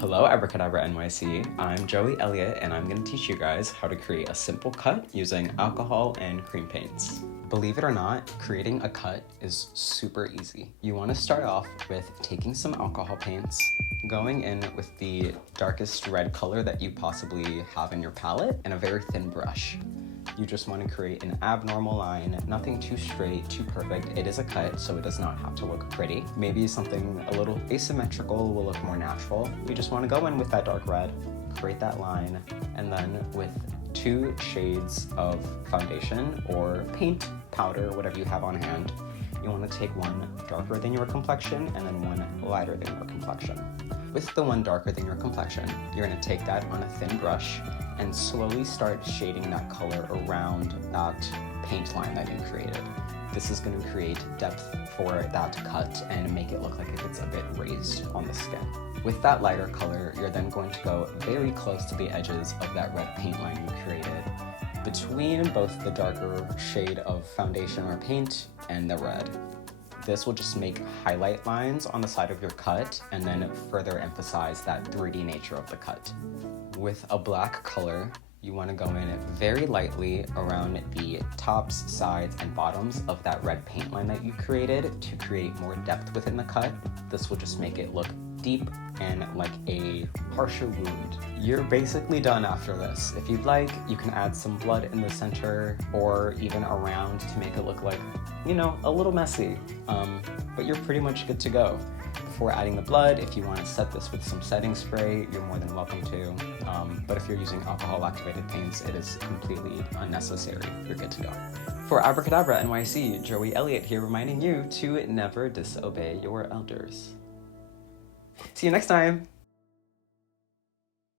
Hello Abracadabra NYC, I'm Joey Elliott and I'm going to teach you guys how to create a simple cut using alcohol and cream paints. Believe it or not, creating a cut is super easy. You want to start off with taking some alcohol paints, going in with the darkest red color that you possibly have in your palette, and a very thin brush. You just want to create an abnormal line, nothing too straight, too perfect. It is a cut, so it does not have to look pretty. Maybe something a little asymmetrical will look more natural. You just want to go in with that dark red, create that line, and then with 2 shades of foundation or paint, powder, whatever you have on hand, you want to take one darker than your complexion and then one lighter than your complexion. With the one darker than your complexion, you're going to take that on a thin brush and slowly start shading that color around that paint line that you created. This is going to create depth for that cut and make it look like it's a bit raised on the skin. With that lighter color, you're then going to go very close to the edges of that red paint line you created, between both the darker shade of foundation or paint and the red. This will just make highlight lines on the side of your cut and then further emphasize that 3D nature of the cut. With a black color, you want to go in very lightly around the tops, sides, and bottoms of that red paint line that you created to create more depth within the cut. This will just make it look deep and like a harsher wound. You're basically done after this. If you'd like, you can add some blood in the center or even around to make it look like, you know, a little messy, but you're pretty much good to go. Before adding the blood, if you want to set this with some setting spray, you're more than welcome to, but if you're using alcohol activated paints, it is completely unnecessary. You're good to go. For Abracadabra NYC, Joey Elliott here reminding you to never disobey your elders. See you next time!